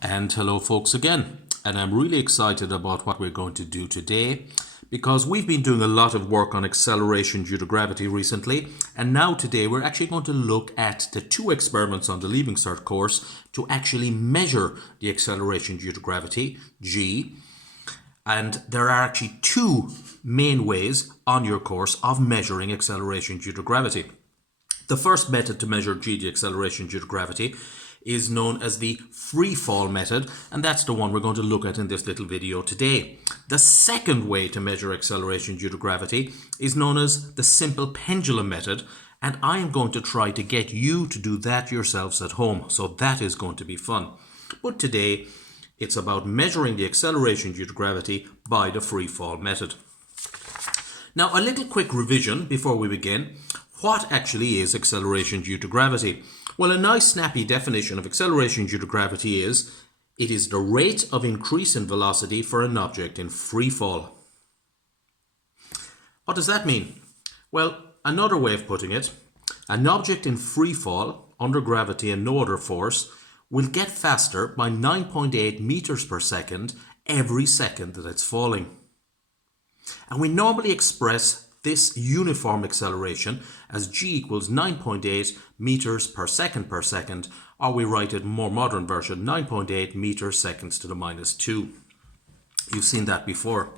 And hello folks again, and I'm really excited about what we're going to do today because we've been doing a lot of work on acceleration due to gravity recently, and now today we're actually going to look at the two experiments on the Leaving Cert course to actually measure the acceleration due to gravity, g. And there are actually two main ways on your course of measuring acceleration due to gravity. The first method to measure g, the acceleration due to gravity, is known as the free fall method, and that's the one we're going to look at in this little video today. The second way to measure acceleration due to gravity is known as the simple pendulum method, and I am going to try to get you to do that yourselves at home, so that is going to be fun. But today it's about measuring the acceleration due to gravity by the free fall method. Now, a little quick revision before we begin. What actually is acceleration due to gravity? Well, a nice snappy definition of acceleration due to gravity is it is the rate of increase in velocity for an object in free fall. What does that mean? Well, another way of putting it, an object in free fall under gravity and no other force will get faster by 9.8 meters per second every second that it's falling. And we normally express this uniform acceleration as g equals 9.8 meters per second, or we write it more modern version, 9.8 meters seconds to the minus 2. You've seen that before.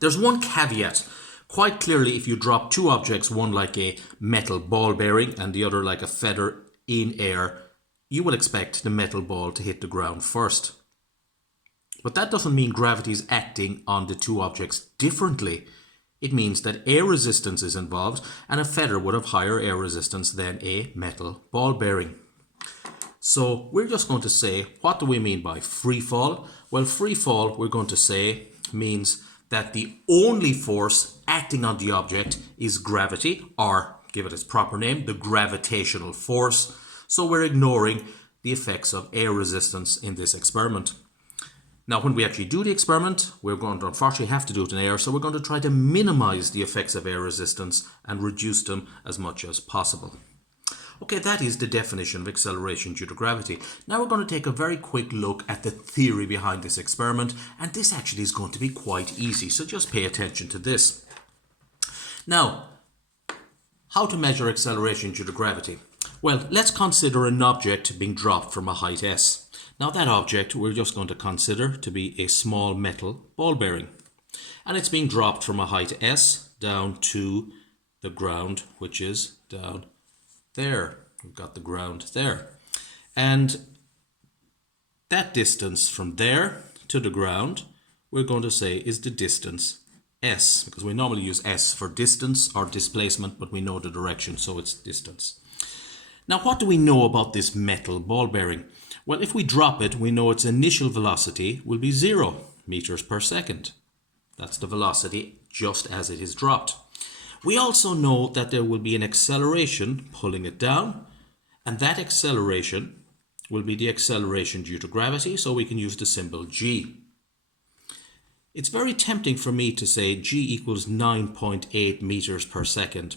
There's one caveat. Quite clearly, if you drop two objects, one like a metal ball bearing and the other like a feather in air, you will expect the metal ball to hit the ground first. But that doesn't mean gravity is acting on the two objects differently. It means that air resistance is involved, and a feather would have higher air resistance than a metal ball bearing. So we're just going to say, what do we mean by free fall? Well, free fall, we're going to say, means that the only force acting on the object is gravity, or give it its proper name, the gravitational force. So we're ignoring the effects of air resistance in this experiment. Now, when we actually do the experiment, we're going to unfortunately have to do it in air, so we're going to try to minimize the effects of air resistance and reduce them as much as possible. Okay, that is the definition of acceleration due to gravity. Now we're going to take a very quick look at the theory behind this experiment, and this actually is going to be quite easy, so just pay attention to this. Now, how to measure acceleration due to gravity? Well, let's consider an object being dropped from a height s. Now that object we're just going to consider to be a small metal ball bearing. And it's being dropped from a height s down to the ground, which is down there. We've got the ground there. And that distance from there to the ground, we're going to say is the distance s, because we normally use s for distance or displacement, but we know the direction, so it's distance. Now, what do we know about this metal ball bearing? Well, if we drop it, we know its initial velocity will be 0 meters per second. That's the velocity just as it is dropped. We also know that there will be an acceleration pulling it down, and that acceleration will be the acceleration due to gravity, so we can use the symbol g. It's very tempting for me to say g equals 9.8 meters per second,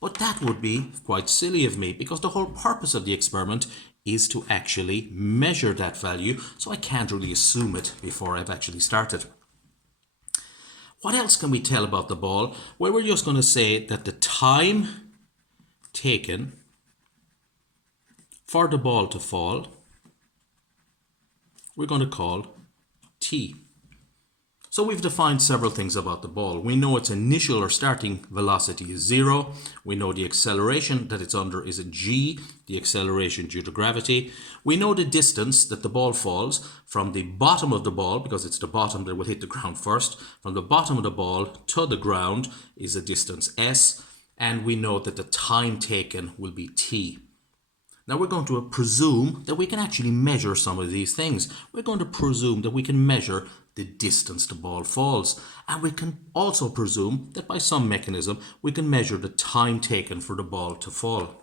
but that would be quite silly of me because the whole purpose of the experiment is to actually measure that value, so I can't really assume it before I've actually started. What else can we tell about the ball? Well, we're just going to say that the time taken for the ball to fall, we're going to call t. So we've defined several things about the ball. We know its initial or starting velocity is 0. We know the acceleration that it's under is a g, the acceleration due to gravity. We know the distance that the ball falls from the bottom of the ball, because it's the bottom that will hit the ground first. From the bottom of the ball to the ground is a distance s, and we know that the time taken will be t. Now we're going to presume that we can actually measure some of these things. We're going to presume that we can measure the distance the ball falls. And we can also presume that by some mechanism we can measure the time taken for the ball to fall.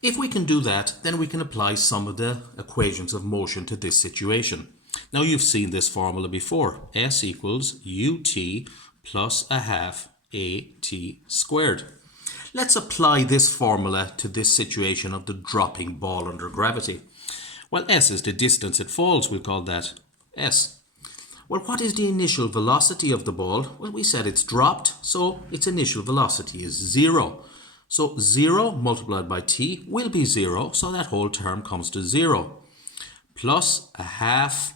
If we can do that, then we can apply some of the equations of motion to this situation. Now you've seen this formula before. S equals ut plus a half at squared. Let's apply this formula to this situation of the dropping ball under gravity. Well, s is the distance it falls, we'll call that s. Well, what is the initial velocity of the ball? Well, we said it's dropped, so its initial velocity is 0. So 0 multiplied by t will be 0, so that whole term comes to 0. Plus a half.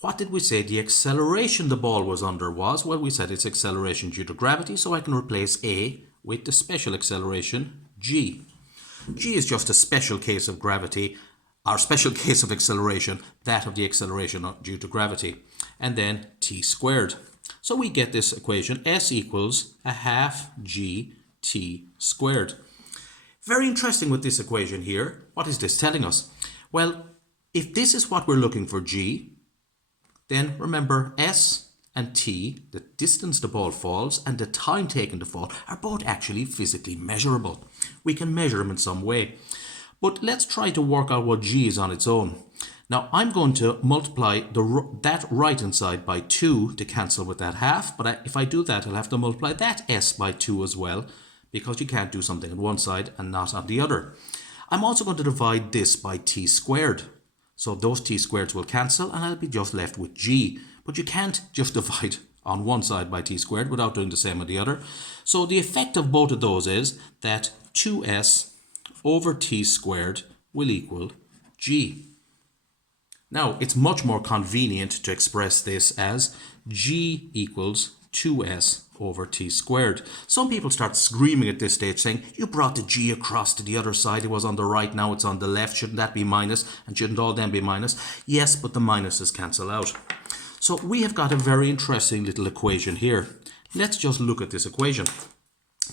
What did we say the acceleration the ball was under was? Well, we said it's acceleration due to gravity, so I can replace a with the special acceleration g. G is just a special case of gravity, or special case of acceleration, that of the acceleration due to gravity. And then t squared. So we get this equation, s equals a half g t squared. Very interesting with this equation here. What is this telling us? Well, if this is what we're looking for g, then remember s and t, the distance the ball falls and the time taken to fall, are both actually physically measurable. We can measure them in some way. But let's try to work out what g is on its own. Now I'm going to multiply that right hand side by 2 to cancel with that half, but if I do that I'll have to multiply that s by 2 as well, because you can't do something on one side and not on the other. I'm also going to divide this by t squared. So those t squareds will cancel and I'll be just left with g. But you can't just divide on one side by t squared without doing the same on the other. So the effect of both of those is that 2s over t squared will equal g. Now, it's much more convenient to express this as g equals 2s over t squared. Some people start screaming at this stage saying, you brought the g across to the other side, it was on the right, now it's on the left, shouldn't that be minus, and shouldn't all them be minus? Yes, but the minuses cancel out. So we have got a very interesting little equation here. Let's just look at this equation.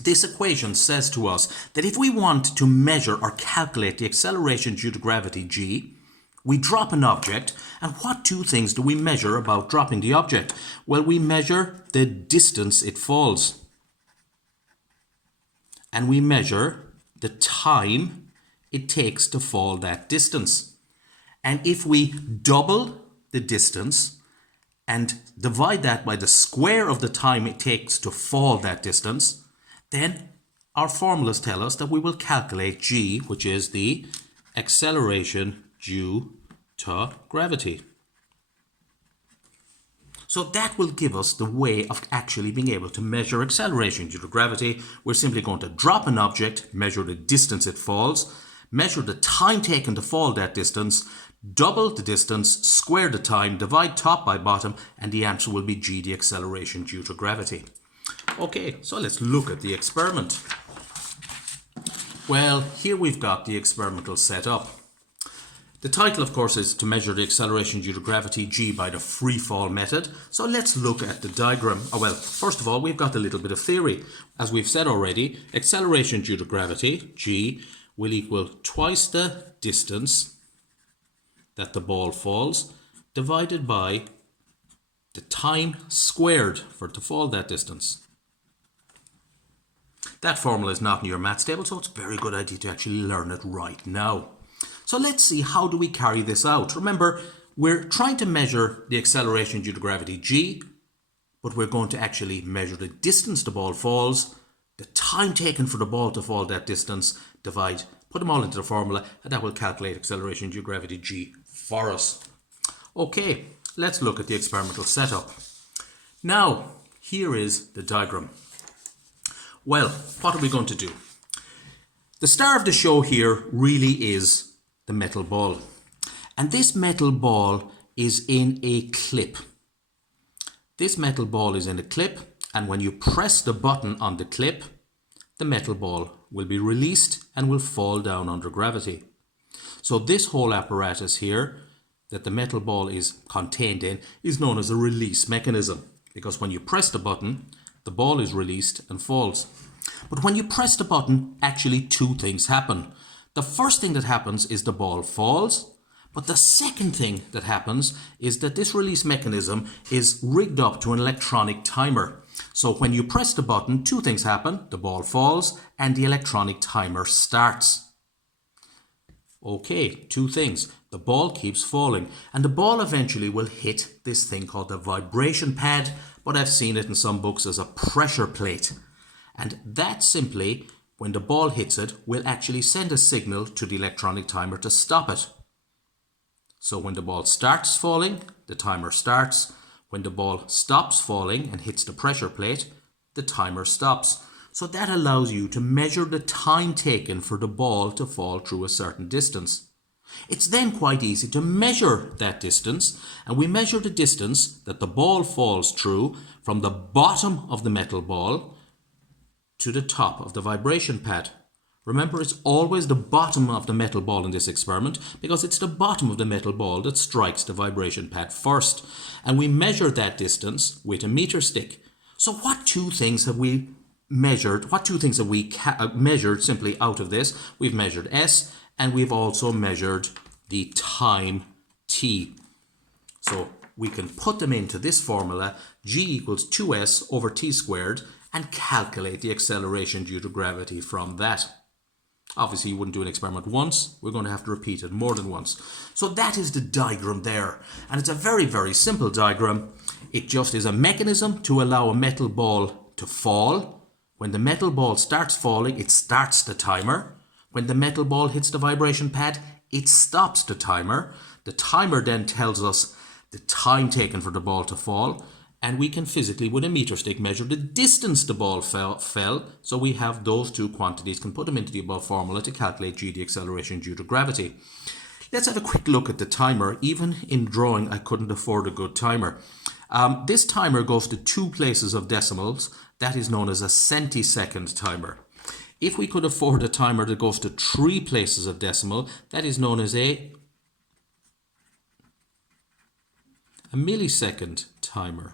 This equation says to us that if we want to measure or calculate the acceleration due to gravity g, we drop an object, and what two things do we measure about dropping the object? Well, we measure the distance it falls. And we measure the time it takes to fall that distance. And if we double the distance and divide that by the square of the time it takes to fall that distance, then our formulas tell us that we will calculate g, which is the acceleration due to gravity. So that will give us the way of actually being able to measure acceleration due to gravity. We're simply going to drop an object, measure the distance it falls, measure the time taken to fall that distance, double the distance, square the time, divide top by bottom, and the answer will be g, the acceleration due to gravity. Okay, so let's look at the experiment. Well, here we've got the experimental setup. The title, of course, is to measure the acceleration due to gravity g by the free fall method. So let's look at the diagram. Oh, well, first of all, we've got a little bit of theory. As we've said already, acceleration due to gravity g will equal twice the distance that the ball falls divided by the time squared for it to fall that distance. That formula is not in your maths table, so it's a very good idea to actually learn it right now. So let's see, how do we carry this out? Remember, we're trying to measure the acceleration due to gravity g, but we're going to actually measure the distance the ball falls, the time taken for the ball to fall that distance, divide, put them all into the formula, and that will calculate acceleration due to gravity g for us. Okay, let's look at the experimental setup. Now, here is the diagram. Well, what are we going to do? The star of the show here really is the metal ball. And this metal ball is in a clip. This metal ball is in a clip, and when you press the button on the clip, the metal ball will be released and will fall down under gravity. So this whole apparatus here that the metal ball is contained in is known as a release mechanism, because when you press the button, the ball is released and falls. But when you press the button, actually two things happen. The first thing that happens is the ball falls, but the second thing that happens is that this release mechanism is rigged up to an electronic timer. So when you press the button, two things happen. The ball falls and the electronic timer starts. Okay, two things. The ball keeps falling, and the ball eventually will hit this thing called the vibration pad, but I've seen it in some books as a pressure plate. And that simply, when the ball hits it, will actually send a signal to the electronic timer to stop it. So when the ball starts falling, the timer starts. When the ball stops falling and hits the pressure plate, the timer stops. So that allows you to measure the time taken for the ball to fall through a certain distance. It's then quite easy to measure that distance, and we measure the distance that the ball falls through from the bottom of the metal ball to the top of the vibration pad. Remember, it's always the bottom of the metal ball in this experiment because it's the bottom of the metal ball that strikes the vibration pad first. And we measure that distance with a meter stick. So what two things have we measured? What two things have we measured simply out of this? We've measured S, and we've also measured the time t. So we can put them into this formula, g equals 2s over t squared, and calculate the acceleration due to gravity from that. Obviously, you wouldn't do an experiment once. We're going to have to repeat it more than once. So that is the diagram there. And it's a very, very simple diagram. It just is a mechanism to allow a metal ball to fall. When the metal ball starts falling, it starts the timer. When the metal ball hits the vibration pad, it stops the timer. The timer then tells us the time taken for the ball to fall. And we can physically, with a meter stick, measure the distance the ball fell. So we have those two quantities, can put them into the above formula to calculate g, the acceleration due to gravity. Let's have a quick look at the timer. Even in drawing, I couldn't afford a good timer. This timer goes to 2 places of decimals. That is known as a centisecond timer. If we could afford a timer that goes to 3 places of decimal, that is known as a millisecond timer.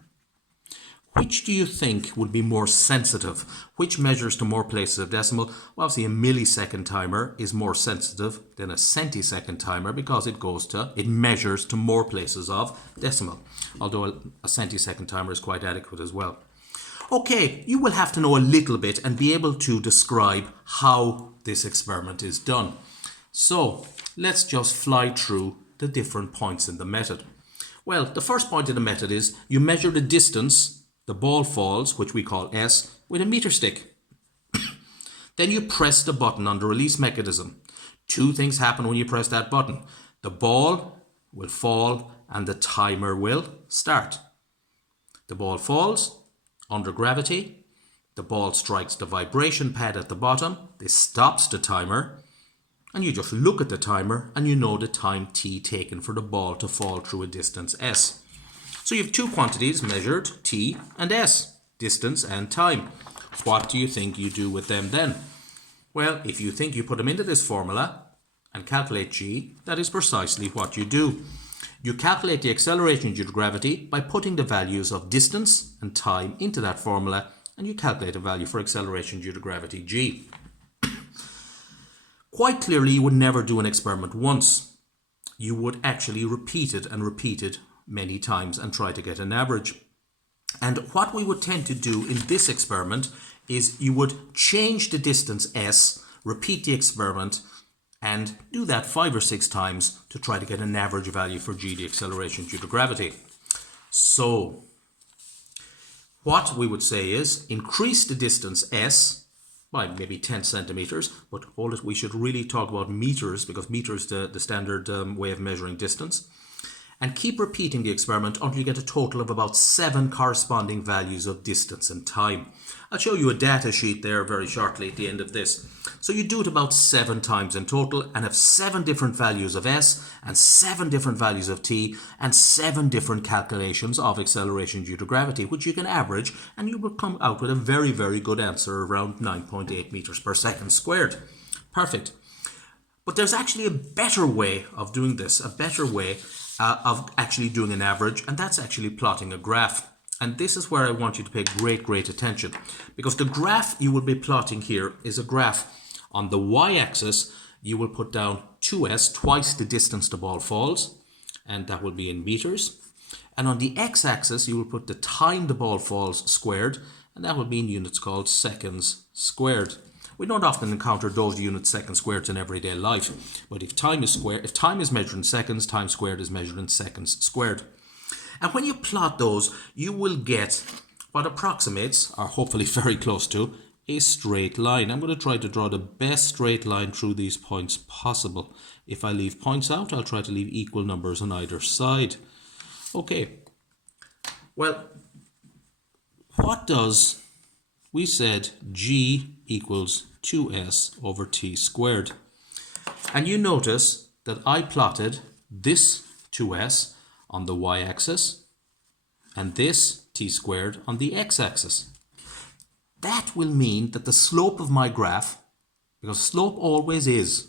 Which do you think would be more sensitive? Which measures to more places of decimal? Well, obviously a millisecond timer is more sensitive than a centisecond timer because it measures to more places of decimal. Although a centisecond timer is quite adequate as well. Okay, you will have to know a little bit and be able to describe how this experiment is done. So let's just fly through the different points in the method. Well, the first point in the method is you measure the distance the ball falls, which we call S, with a meter stick. Then you press the button on the release mechanism. 2 things happen when you press that button. The ball will fall and the timer will start. The ball falls under gravity. The ball strikes the vibration pad at the bottom. This stops the timer. And you just look at the timer and you know the time t taken for the ball to fall through a distance S. So you have 2 quantities measured, t and s, distance and time. What do you think you do with them then? Well, if you think you put them into this formula and calculate g, that is precisely what you do. You calculate the acceleration due to gravity by putting the values of distance and time into that formula, and you calculate a value for acceleration due to gravity, g. Quite clearly, you would never do an experiment once. You would actually repeat it and repeat it many times and try to get an average. And what we would tend to do in this experiment is you would change the distance s, repeat the experiment, and do that 5 or 6 times to try to get an average value for g, the acceleration due to gravity. So what we would say is increase the distance s by maybe 10 centimeters, but hold it, we should really talk about meters because meters is the standard way of measuring distance. And keep repeating the experiment until you get a total of about 7 corresponding values of distance and time. I'll show you a data sheet there very shortly at the end of this. So you do it about 7 times in total and have 7 different values of s and 7 different values of t and 7 different calculations of acceleration due to gravity, which you can average, and you will come out with a very, very good answer around 9.8 meters per second squared. Perfect. But there's actually a better way of doing this, a better way of actually doing an average, and that's actually plotting a graph. And this is where I want you to pay great attention, because the graph you will be plotting here is a graph. On the y-axis, you will put down 2s, twice the distance the ball falls, and that will be in meters. And on the x-axis, you will put the time the ball falls squared, and that will be in units called seconds squared. We don't often encounter those unit seconds squared in everyday life, but if time is measured in seconds, time squared is measured in seconds squared. And when you plot those, you will get what approximates, or hopefully very close to, a straight line. I'm going to try to draw the best straight line through these points possible. If I leave points out, I'll try to leave equal numbers on either side. Okay, well, what does, we said g equals 2s over t squared. And you notice that I plotted this 2s on the y-axis and this t squared on the x-axis. That will mean that the slope of my graph, because slope always is,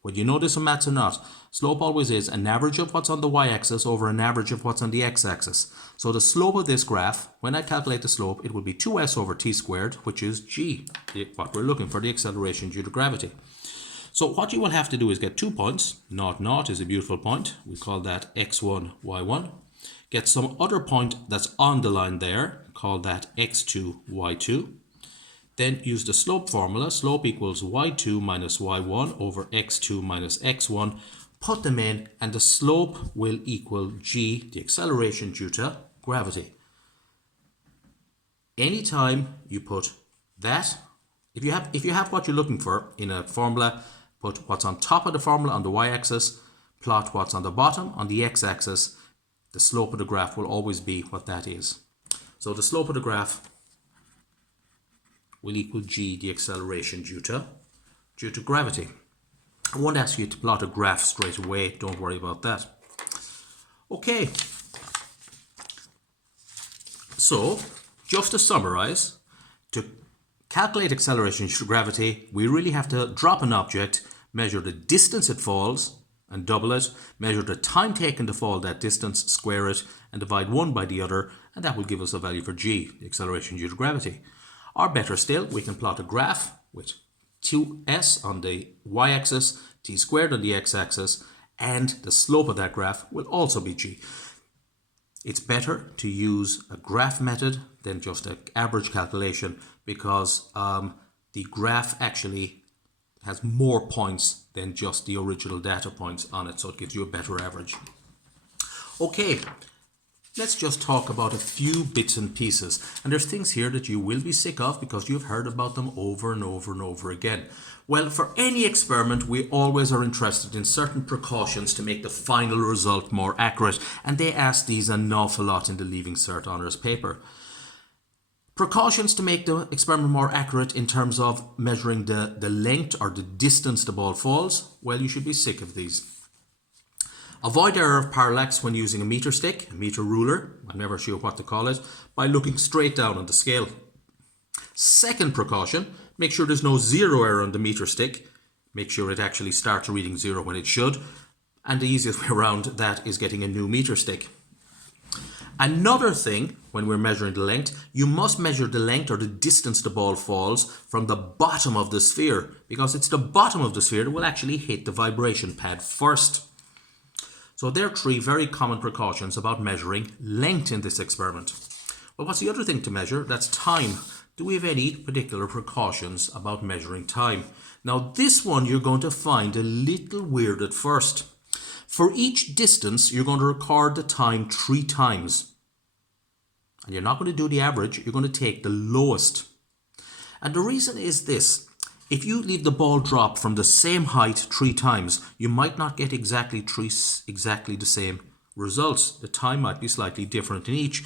whether you know this in maths or not, slope always is an average of what's on the y-axis over an average of what's on the x-axis. So the slope of this graph, when I calculate the slope, it will be 2s over t squared, which is g, what we're looking for, the acceleration due to gravity. So what you will have to do is get 2 points. 0, 0 is a beautiful point. We call that x1, y1. Get some other point that's on the line there, call that x2, y2. Then use the slope formula. Slope equals y2 minus y1 over x2 minus x1. Put them in and the slope will equal g, the acceleration due to gravity. Anytime you put that, if you have what you're looking for in a formula, put what's on top of the formula on the y-axis, plot what's on the bottom on the x-axis. The slope of the graph will always be what that is. So the slope of the graph will equal g, the acceleration due to gravity. I won't ask you to plot a graph straight away, don't worry about that. Okay, so just to summarize, to calculate acceleration due to gravity, we really have to drop an object, measure the distance it falls and double it, measure the time taken to fall that distance, square it, and divide one by the other, and that will give us a value for g, the acceleration due to gravity. Or better still, we can plot a graph with 2s on the y-axis, t squared on the x-axis, and the slope of that graph will also be g. It's better to use a graph method than just an average calculation because the graph actually has more points than just the original data points on it, so it gives you a better average. Okay. Let's just talk about a few bits and pieces. And there's things here that you will be sick of because you've heard about them over and over and over again. Well, for any experiment, we always are interested in certain precautions to make the final result more accurate. And they ask these an awful lot in the Leaving Cert Honours paper. Precautions to make the experiment more accurate in terms of measuring the length or the distance the ball falls. Well, you should be sick of these. Avoid error of parallax when using a meter stick, a meter ruler, I'm never sure what to call it, by looking straight down on the scale. Second precaution, make sure there's no zero error on the meter stick. Make sure it actually starts reading zero when it should. And the easiest way around that is getting a new meter stick. Another thing, when we're measuring the length, you must measure the length or the distance the ball falls from the bottom of the sphere, because it's the bottom of the sphere that will actually hit the vibration pad first. So there are 3 very common precautions about measuring length in this experiment. Well, what's the other thing to measure? That's time. Do we have any particular precautions about measuring time? Now, this one you're going to find a little weird at first. For each distance, you're going to record the time 3 times. And you're not going to do the average, you're going to take the lowest. And the reason is this. If you leave the ball drop from the same height 3 times, you might not get exactly the same results. The time might be slightly different in each.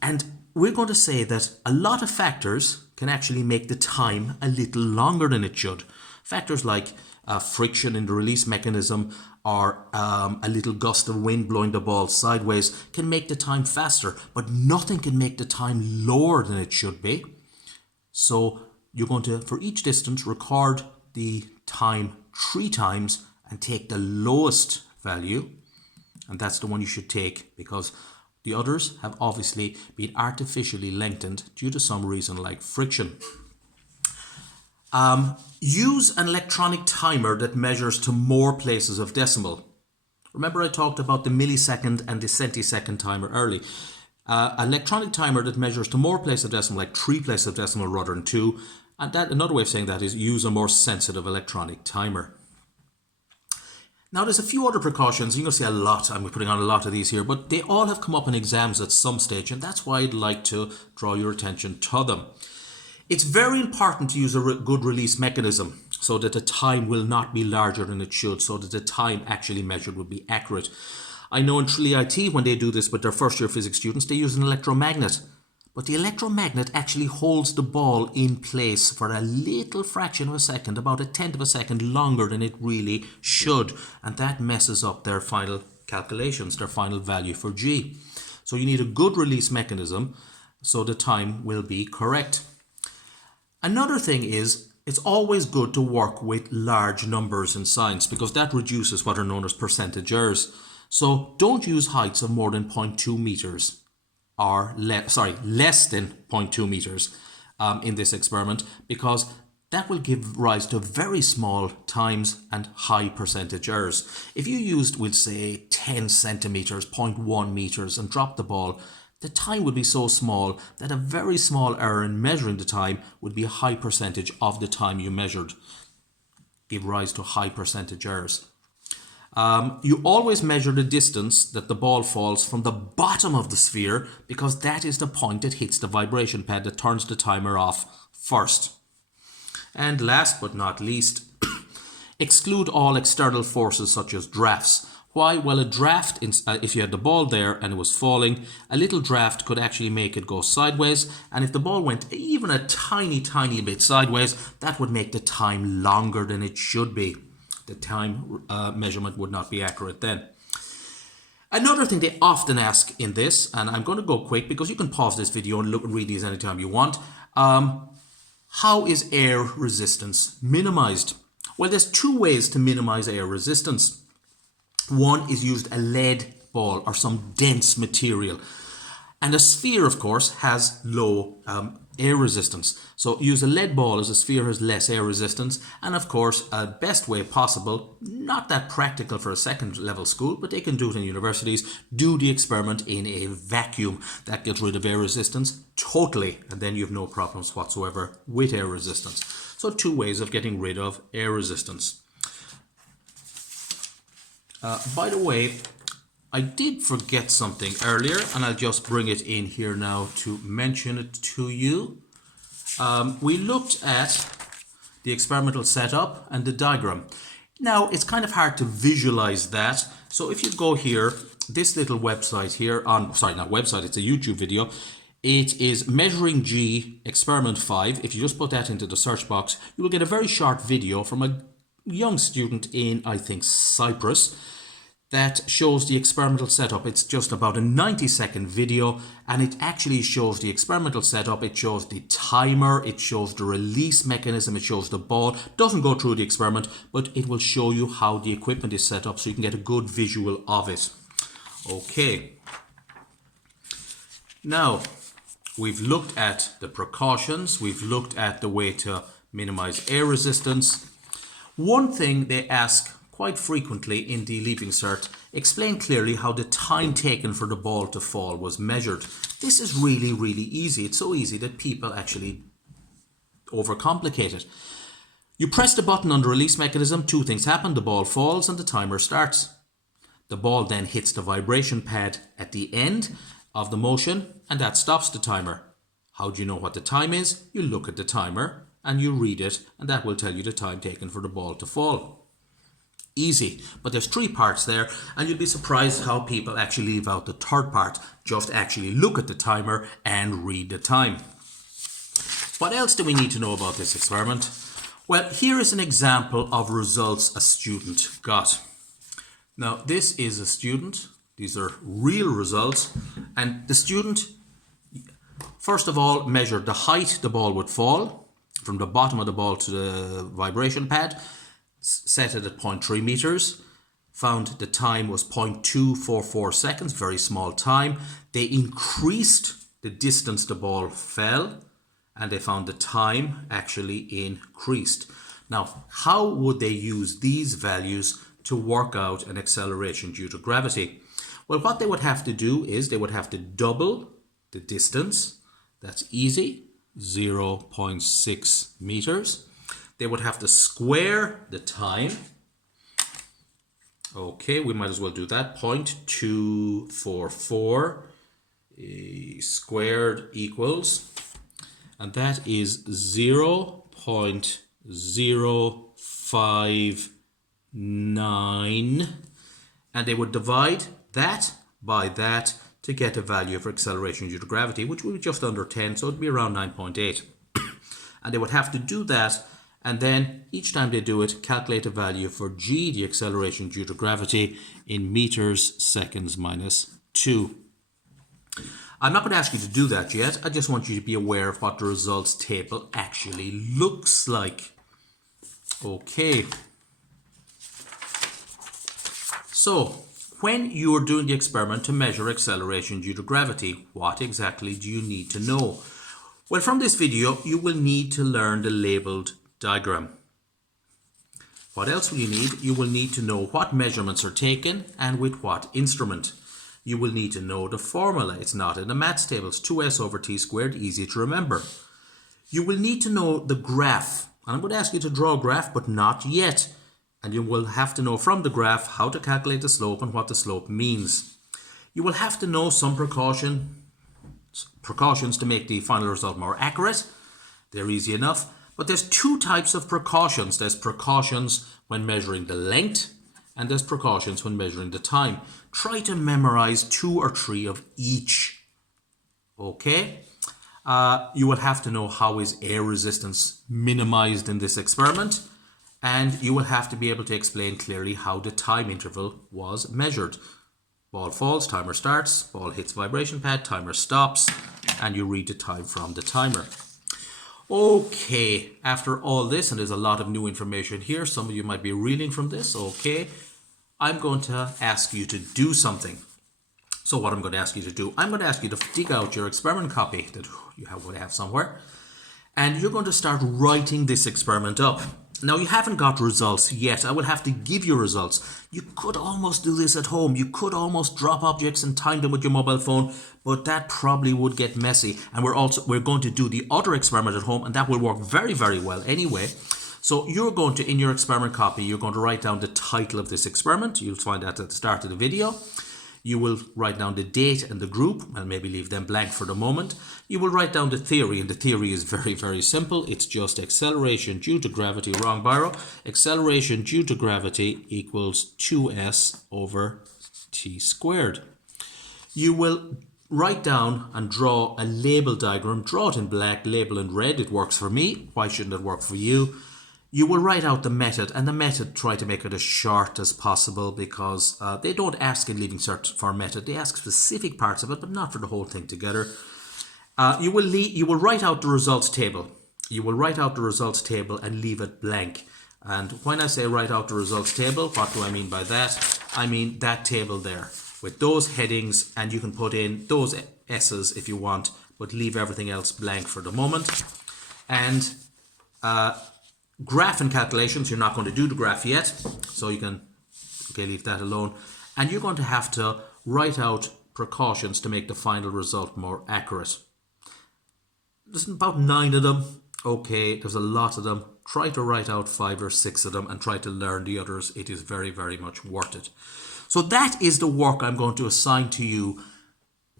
And we're going to say that a lot of factors can actually make the time a little longer than it should. Factors like friction in the release mechanism or a little gust of wind blowing the ball sideways can make the time faster, but nothing can make the time lower than it should be. So you're going to, for each distance, record the time 3 times and take the lowest value. And that's the one you should take because the others have obviously been artificially lengthened due to some reason like friction. Use an electronic timer that measures to more places of decimal. Remember I talked about the millisecond and the centisecond timer early. Electronic timer that measures to more places of decimal, like 3 places of decimal rather than 2. And that, another way of saying that is use a more sensitive electronic timer. Now there's a few other precautions. You're going to see a lot. I'm putting on a lot of these here, but they all have come up in exams at some stage, and that's why I'd like to draw your attention to them. It's very important to use a good release mechanism so that the time will not be larger than it should, so that the time actually measured will be accurate. I know in Tralee IT, when they do this with their first year physics students, they use an electromagnet. But the electromagnet actually holds the ball in place for a little fraction of a second, about a tenth of a second longer than it really should. And that messes up their final calculations, their final value for G. So you need a good release mechanism so the time will be correct. Another thing is, it's always good to work with large numbers in science because that reduces what are known as percentage errors. So don't use heights of more than 0.2 meters or less than 0.2 meters in this experiment, because that will give rise to very small times and high percentage errors. If you used, we'll say 10 centimeters, 0.1 meters and dropped the ball, the time would be so small that a very small error in measuring the time would be a high percentage of the time you measured, give rise to high percentage errors. You always measure the distance that the ball falls from the bottom of the sphere, because that is the point that hits the vibration pad that turns the timer off first. And last but not least, exclude all external forces such as drafts. Why? Well, a draft, if you had the ball there and it was falling, a little draft could actually make it go sideways. And if the ball went even a tiny bit sideways, that would make the time longer than it should be. The time measurement would not be accurate then. Another thing they often ask in this, and I'm going to go quick because you can pause this video and look and read these anytime you want. How is air resistance minimized? Well, there's two ways to minimize air resistance. One is used a lead ball or some dense material. And a sphere, of course, has low air resistance. So use a lead ball as a sphere has less air resistance. And of course, a best way possible, not that practical for a second level school, but they can do it in universities, do the experiment in a vacuum. That gets rid of air resistance totally. And then you have no problems whatsoever with air resistance. So two ways of getting rid of air resistance. By the way, I did forget something earlier, and I'll just bring it in here now to mention it to you. We looked at the experimental setup and the diagram. Now, it's kind of hard to visualize that. So if you go here, this little website here on, sorry, not website, it's a YouTube video. It is Measuring G Experiment 5. If you just put that into the search box, you will get a very short video from a young student in, I think, Cyprus, that shows the experimental setup. It's just about a 90-second video, and it actually shows the experimental setup. It shows the timer, it shows the release mechanism, it shows the ball. Doesn't go through the experiment, but it will show you how the equipment is set up so you can get a good visual of it. Okay. Now, we've looked at the precautions, we've looked at the way to minimize air resistance. One thing they ask quite frequently in the Leaving Cert, explain clearly how the time taken for the ball to fall was measured. This is really, really easy. It's so easy that people actually overcomplicate it. You press the button on the release mechanism, two things happen, the ball falls and the timer starts. The ball then hits the vibration pad at the end of the motion, and that stops the timer. How do you know what the time is? You look at the timer and you read it, and that will tell you the time taken for the ball to fall. Easy, but there's three parts there, and you'll be surprised how people actually leave out the third part. Just actually look at the timer and read the time. What else do we need to know about this experiment? Well, here is an example of results a student got. Now, this is a student. These are real results, and the student, first of all, measured the height the ball would fall from the bottom of the ball to the vibration pad, set it at 0.3 meters, found the time was 0.244 seconds, very small time. They increased the distance the ball fell, and they found the time actually increased. Now, how would they use these values to work out an acceleration due to gravity? Well, what they would have to do is they would have to double the distance. That's easy, 0.6 meters. They would have to square the time. Okay, we might as well do that. 0.244 squared equals and that is 0.059, and they would divide that by that to get a value for acceleration due to gravity, which would be just under 10, so it would be around 9.8. And they would have to do that, and then each time they do it, calculate a value for g, the acceleration due to gravity, in meters seconds minus 2. I'm not going to ask you to do that yet. I just want you to be aware of what the results table actually looks like. Okay. So, when you're doing the experiment to measure acceleration due to gravity, what exactly do you need to know? Well, from this video, you will need to learn the labeled diagram. What else will you need? You will need to know what measurements are taken and with what instrument. You will need to know the formula. It's not in the maths table. It's 2s over t squared, easy to remember. You will need to know the graph. And I'm going to ask you to draw a graph, but not yet. And you will have to know from the graph how to calculate the slope and what the slope means. You will have to know some precautions to make the final result more accurate. They're easy enough. But there's two types of precautions. There's precautions when measuring the length, and there's precautions when measuring the time. Try to memorize 2 or 3 of each. Okay? You will have to know how is air resistance minimized in this experiment, and you will have to be able to explain clearly how the time interval was measured. Ball falls, timer starts, ball hits vibration pad, timer stops, and you read the time from the timer. Okay, after all this, and there's a lot of new information here, some of you might be reeling from this, okay, I'm going to ask you to do something. So what I'm going to ask you to do, I'm going to ask you to dig out your experiment copy that you would have somewhere, and you're going to start writing this experiment up. Now, you haven't got results yet. I will have to give you results. You could almost do this at home. You could almost drop objects and time them with your mobile phone, but that probably would get messy. And we're going to do the other experiment at home, and that will work very, very well anyway. So you're going to, in your experiment copy, you're going to write down the title of this experiment. You'll find that at the start of the video. You will write down the date and the group, and maybe leave them blank for the moment. You will write down the theory, and the theory is very, very simple. It's just acceleration due to gravity, wrong biro, acceleration due to gravity equals 2s over t squared. You will write down and draw a label diagram. Draw it in black, label in red. It works for me. Why shouldn't it work for you? You will write out the method, and the method, try to make it as short as possible, because they don't ask in Leaving Cert for a method. They ask specific parts of it, but not for the whole thing together. You will write out the results table. You will write out the results table and leave it blank. And when I say write out the results table, what do I mean by that? I mean that table there with those headings, and you can put in those S's if you want, but leave everything else blank for the moment. And graph and calculations, you're not going to do the graph yet, so you can leave that alone. And you're going to have to write out precautions to make the final result more accurate. There's about 9 of them. Okay, there's a lot of them. Try to write out 5 or 6 of them and try to learn the others. It is very, very much worth it. So that is the work I'm going to assign to you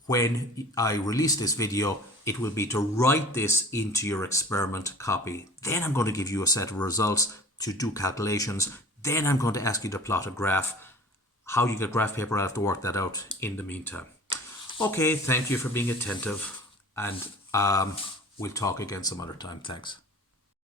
when I release this video. It will be to write this into your experiment copy. Then I'm going to give you a set of results to do calculations. Then I'm going to ask you to plot a graph. How you get graph paper, I have to work that out in the meantime. Okay, thank you for being attentive, and we'll talk again some other time. Thanks.